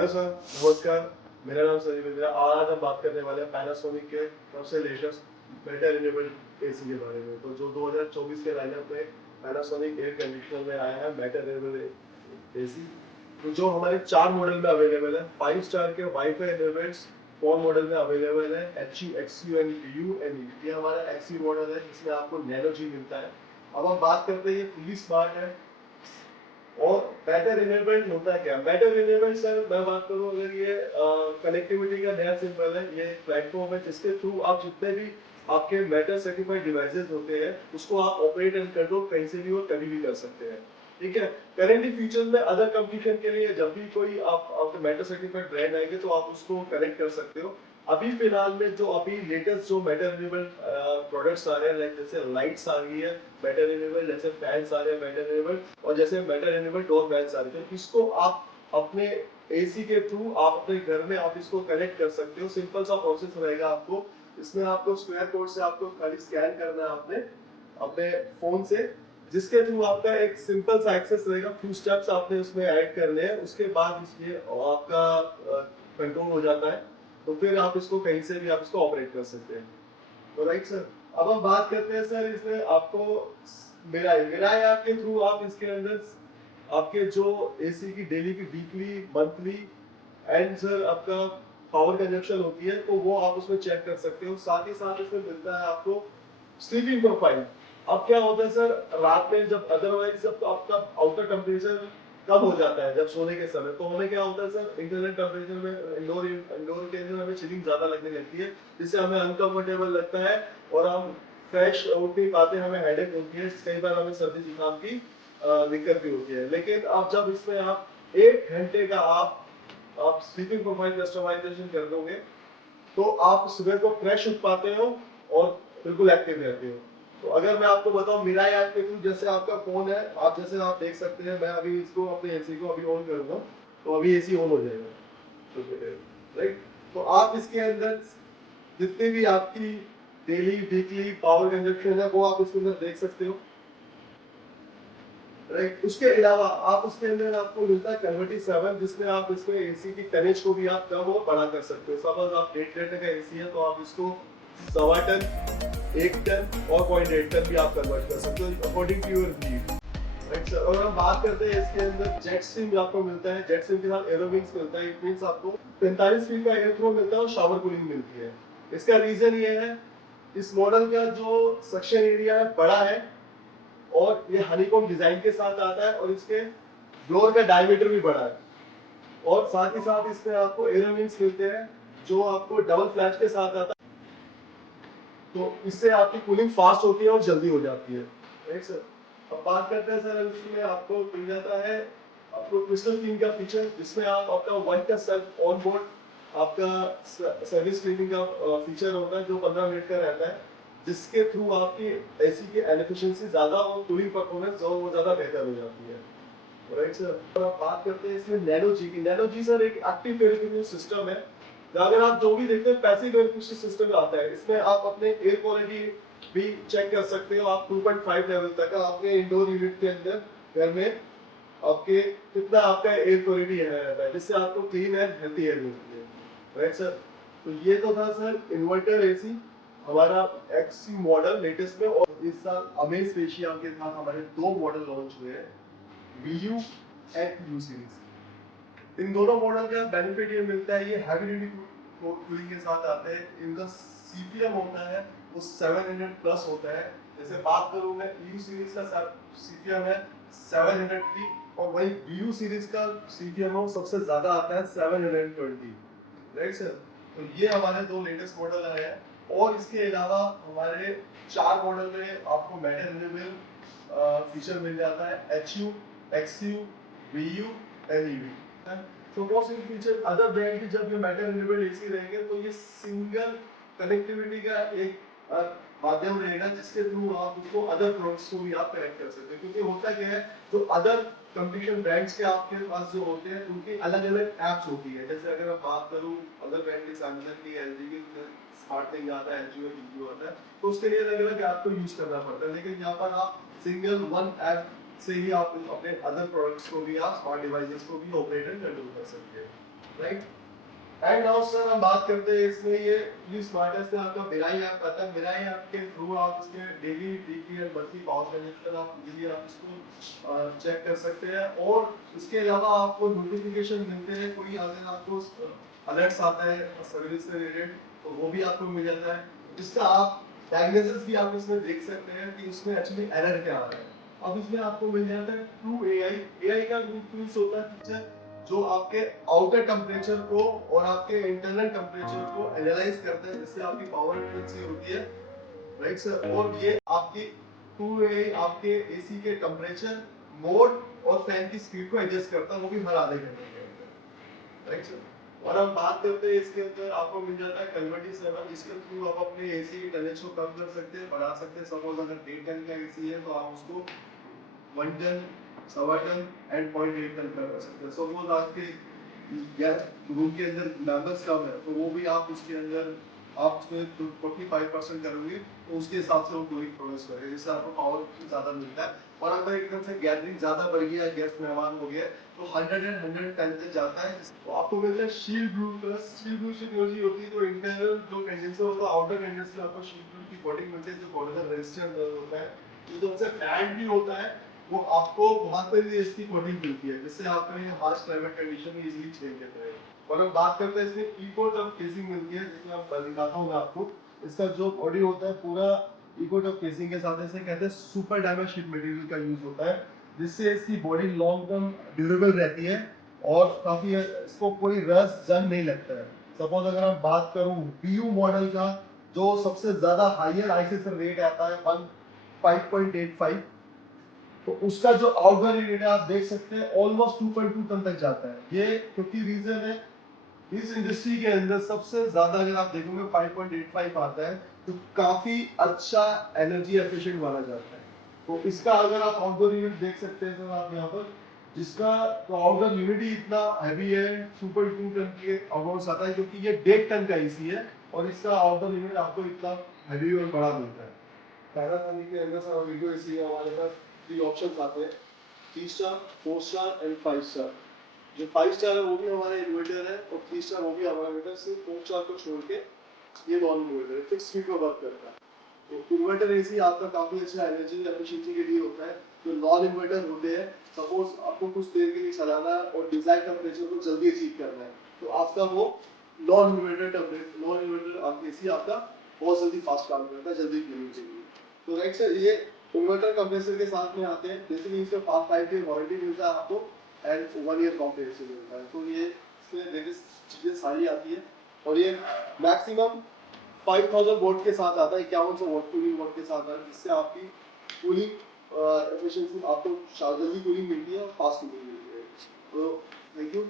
Hello sir, नमस्कार। मेरा नाम संजीव इंदिरा। आज हम बात करने वाले हैं पैनासोनिक के सबसे लेटेस्ट बेटर इनेबल्ड एसी के बारे में। तो जो 2024 के लाइनअप में पैनासोनिक एयर कंडीशनर में आया है बेटर इनेबल्ड एसी, तो जो हमारे 4 मॉडल में अवेलेबल है। 5 स्टार के वाईफाई इनेबल्ड 4 मॉडल में अवेलेबल है, H U, X U and U and E. ये हमारा एक्स यू मॉडल है जिसमें आपको नैनो जी मिलता है। अब हम बात करते हैं, ये फुली स्मार्ट है। और बेटर इनेबल्ड होता है क्या? बेटर इनेबल्ड सर, मैं बात करूं, अगर ये कनेक्टिविटी का नया सिंबल है। ये एक प्लेटफॉर्म है जिसके थ्रू आप जितने भी आपके मेटल सर्टिफाइड डिवाइसेस होते हैं उसको आप ऑपरेट एंड कंट्रोल कहीं से भी और कभी भी कर सकते हैं। ठीक है। करेंटली फ्यूचर में अदर कंपटीशन के लिए जब भी कोई आपके मेटल सर्टिफाइड ब्रांड आएंगे तो आप उसको कनेक्ट कर सकते हो। अभी फिलहाल में जो अभी लेटेस्ट जो मेटल इनेबल्ड प्रोडक्ट्स आ रहे हैं, लाइक जैसे लाइट्स आ गई है मेटल इनेबल्ड, जैसे फैंस आ रहे हैं मेटल इनेबल्ड, और जैसे मेटल इनेबल्ड डोर फैंस आ रहे हैं, तो इसको आप अपने एसी के थ्रू आप अपने घर में आप इसको कनेक्ट कर सकते हो। सिंपल सा प्रोसेस रहेगा आपको। इसमें आपको स्क्वायर कोड से आपको खाली स्कैन करना है आपने अपने फोन से, जिसके थ्रू आपका एक सिंपल सा एक्सेस रहेगा। फ्यू स्टेप्स आपने उसमें ऐड करने हैं, उसके बाद इसलिए आपका कंट्रोल हो जाता है। तो फिर आप इसको कहीं से भी आप इसको ऑपरेट कर सकते हैं। तो राइट सर, अब हम बात करते हैं सर, इसमें आपको मेरा ऐप के थ्रू आप इसके अंदर आपके जो एसी की डेली की, वीकली, मंथली एंड सर आपका पावर कंजप्शन होती है, तो वो आप उसमें चेक कर सकते हो। साथ ही साथ इसमें मिलता है आपको स्लीपिंग प्रोफाइल। अब क्या होता है सर, रात में जब अदरवाइज जब तो आपका आउटर टेम्परेचर कम हो जाता है जब सोने के समय, तो हमें क्या होता है सर, इंटरनल टेम्परेचर में इंडोर इंडोर के अंदर हमें चिलिंग ज्यादा लगने लगती है, जिससे हमें अनकंफर्टेबल लगता है और हम फ्रेश उठ नहीं पाते, हमें हेडेक होती है, कई बार हमें सर्दी जुकाम की दिक्कत भी होती है। लेकिन अब जब इसमें आप 1 घंटे का आप स्लीपिंग प्रोफाइल कस्टमाइजेशन कर दोगे, तो आप सुबह को फ्रेश उठ पाते हो और बिल्कुल एक्टिव रहते हो। तो अगर मैं आपको बताऊं मेरा ऐप के थ्रू, जैसे आपका फोन है, आप जैसे आप देख सकते हैं, मैं अभी इसको अपने एसी को अभी ऑन करूंगा, तो अभी एसी ऑन हो जाएगा। राइट। तो आप इसके अंदर जितनी भी आपकी डेली, वीकली पावर कंजप्शन है वो आप इसके अंदर देख सकते हो। राइट। उसके अलावा आप उसके अंदर आपको मिलता है कन्वर्टी 7, जिसमें आप इसमें एसी की टनेज को भी आप कम और बड़ा कर सकते हो। सपोज आप 1.5 टन का एसी है तो आप इसको 1.25 टन, 1 टन और 0.8 टन भी आप कन्वर्ट कर सकते हो according to your need. Right sir. और हम बात करते हैं इसके अंदर जेट स्ट्रीम आपको मिलता है। जेट स्ट्रीम के साथ एरोविंग्स मिलता है। इट मींस आपको 45 फीट का एयर फ्लो मिलता है और शावर कूलिंग मिलती है। इसका रीजन ये है, इस मॉडल का जो सक्शन एरिया है बड़ा है और ये हनीकॉम्ब डिजाइन के साथ आता है, और इसके ब्लोअर का डायमीटर भी बड़ा है। और साथ ही साथ इसमें आपको एयर विंग्स मिलते हैं जो आपको डबल फ्लैश के साथ आता है, तो इससे आपकी कूलिंग फास्ट होती है और जल्दी हो जाती है। Right sir. अब बात करते हैं सर, इसमें आपको मिल जाता है आपको क्रिस्टल क्लीन का फीचर, जिसमें आप आपका वन का सेल्फ ऑन बोर्ड आपका सर्विस क्लीनिंग का फीचर होता है जो 15 मिनट का रहता है, जिसके थ्रू आपकी एसी की एफिशिएंसी ज्यादा और कूलिंग परफॉर्मेंस जो वो ज्यादा बेहतर हो जाती है। Right sir. तो आप बात करते हैं इसमें नैनो जी की। नैनो जी सर एक एक्टिव वेरिफिकेशन सिस्टम है। अगर आप जो भी देखते हैं पैसिव वेरिफिकेशन सिस्टम आता है, इसमें आप अपने एयर क्वालिटी भी चेक कर सकते हो। आप 2.5 लेवल तक आपके इंडोर यूनिट के अंदर घर में आपके कितना आपका एयर क्वालिटी है, जिससे आपको क्लीन एंड हेल्थी एयर मिलती है। Right sir. तो ये तो था सर इन्वर्टर एसी हमारा एक्सी मॉडल लेटेस्ट में। और इस साल अमेज फेशियल के साथ हमारे 2 मॉडल लॉन्च हुए हैं, VU एंड U सीरीज। इन दोनों मॉडल का बेनिफिट ये मिलता है, ये हैवी ड्यूटी कूलिंग के साथ आते हैं। इनका सीपीएम होता है वो 700 प्लस होता है। जैसे बात करूं मैं, EU सीरीज का सीपीएम है 703, और वही VU सीरीज का सीपीएम हो सबसे ज्यादा आता है 720। Right sir. तो ये हमारे 2 लेटेस्ट मॉडल आए हैं। और इसके अलावा हमारे 4 मॉडल में आपको मेटल इनेबल फीचर मिल जाता है, HU, XU, VU and EV। तो most in feature other brand के जब ये मेटल इनेबल्ड एसी रहेंगे तो ये सिंगल कनेक्टिविटी का एक माध्यम रहेगा, जिसके थ्रू आप उसको अदर प्रोडक्ट्स को भी आप कनेक्ट कर सकते हैं। क्योंकि होता क्या है, जो अदर कंपटीशन ब्रांड्स के आपके पास जो होते हैं उनकी अलग अलग एप्स होती है। जैसे अगर मैं बात करूं अदर ब्रांड की, सैमसंग की, एलजी की, स्मार्ट थिंग आता है, एचयू टीयू आता है, तो उसके लिए अलग अलग ऐप को यूज करना पड़ता है। लेकिन यहाँ पर आप सिंगल वन ऐप से ही आप अपने अदर प्रोडक्ट्स को भी, आप स्मार्ट डिवाइसेस को भी ऑपरेट एंड कंट्रोल कर सकते हैं। राइट। एंड नाउ सर हम बात करते हैं इसमें ये स्मार्टेस्ट है आपका मिराई ऐप आता है। मिराई ऐप के थ्रू आप इसके डेली वीकली और मंथली पावर कंजप्शन आप इजीली आप इसको चेक कर सकते हैं। और इसके अलावा आपको नोटिफिकेशन मिलते हैं, कोई अगर आपको अलर्ट्स आता है सर्विस से रिलेटेड तो वो भी आपको मिल जाता है, जिसका आप डायग्नोसिस भी आप इसमें देख सकते हैं कि उसमें एक्चुअली एरर क्या आ रहा है। अब इसमें आपको मिल जाता है थ्रू एआई। एआई का टूल्स होता है फीचर जो आपके आउटर टेम्परेचर को और आपके इंटरनल टेम्परेचर को एनालाइज करते हैं, जिससे आपकी पावर एफिशिएंसी होती है। Right sir. और ये आपकी टू वे आपके एसी के टेम्परेचर, मोड और फैन की स्पीड को एडजस्ट करता है, वो भी हर आधे घंटे के अंदर। Right sir. और हम बात करते हैं इसके अंदर आपको मिल जाता है कन्वर्टी 7, जिसके थ्रू आप अपने एसी की टनेज को कम कर सकते हैं, बढ़ा सकते हैं। सपोज अगर 1.5 टन का एसी है तो आप उसको 1 टन, सवा टन एंड 0.8 टन कर सकते हैं। सपोज आपके या रूम के अंदर मेंबर्स कम है तो वो भी आप उसके अंदर आप उसमें 45% करोगे तो उसके हिसाब से वो कूलिंग प्रोग्रेस करेगा, जिससे आपको पावर ज्यादा मिलता है। और अगर एकदम से गैदरिंग ज्यादा बढ़ गया, गेस्ट मेहमान हो गया तो 100 तक जाता है। तो आपको मिलता है shield blue plus. Shield blue technology होती है तो इंटरनल जो कंडेंसर होता है, आउटर कंडेंसर आपको शील्ड ब्लू की कोटिंग मिलती है, जो कॉर्नर रेजिस्टेंस होता है। जो से बैंड भी होता है वो आपको वहां पर भी इसकी कोटिंग मिलती है, जिससे आपका ये हार्श क्लाइमेट कंडीशन में इजीली चेंज करता है। और हम बात करते हैं इसमें इको टफ केसिंग मिलती है, जिसमें मैं दिखाता हूँ आपको। इसका जो बॉडी होता है पूरा इको टफ केसिंग के साथ, इसे कहते हैं सुपर डायमंड शीट मटेरियल का यूज होता है, जिससे इसकी बॉडी लॉन्ग टर्म ड्यूरेबल रहती है और काफी इसको कोई रस जंग नहीं लगता है। सपोज अगर हम बात करूं BU मॉडल का, जो सबसे ज्यादा हाईयर आईसीएसआर रेट आता है 5.85, तो उसका जो आउटगोइंग यूनिट है आप देख सकते हैं ऑलमोस्ट 2.2 टन तक जाता है। ये क्योंकि रीजन है इस इंडस्ट्री के अंदर सबसे ज्यादा अगर आप देखोगे 5.85 आता है तो काफी अच्छा एनर्जी एफिशिएंट माना जाता है। तो इसका अगर आप आउटडोर यूनिट देख सकते हैं तो आप यहाँ पर, जिसका तो आउटडोर यूनिट ही इतना हैवी है, 2.2 टन के अबाउट आता है, क्योंकि ये 1.5 टन का एसी है और इसका आउटडोर यूनिट आपको इतना हैवी और बड़ा मिलता है। पैनासोनिक के अंदर सर वीडियो एसी हमारे पास 3 ऑप्शंस आते हैं, 3 स्टार, 4 स्टार एंड 5 स्टार। जो 5 स्टार है वो भी हमारा इन्वर्टर है और 3 स्टार वो भी हमारा इन्वर्टर, सिर्फ 4 स्टार को छोड़ के ये नॉन इन्वर्टर है, फिक्स स्पीड पर वर्क करता है। तो इन्वर्टर एसी आपका काफी अच्छा एनर्जी एफिशिएंसी के लिए होता है। जो नॉन इन्वर्टर होते हैं, सपोज आपको कुछ देर के लिए चलाना है और डिजायर्ड टेंपरेचर को जल्दी अचीव करना है तो आपका वो नॉन इन्वर्टर आपका एसी आपका बहुत जल्दी फास्ट काम करता है, जल्दी कूलिंग चाहिए। तो राइट सर, ये इन्वर्टर कंप्रेसर के साथ में आते हैं, बेसिकली इसमें 5 ईयर वारंटी मिलता है आपको एंड 1 ईयर कॉम्प्रेसर मिलता है। तो ये इसमें लेटेस्ट चीजें सारी आती है और ये मैक्सिमम 5000 वोल्ट के साथ आता है, 5100 वोल्ट कूलिंग वोल्ट के साथ आता है, जिससे आपकी कूलिंग एफिशिएंसी आपको जल्दी कूलिंग मिलती है और फास्ट कूलिंग मिलती है। तो थैंक यू।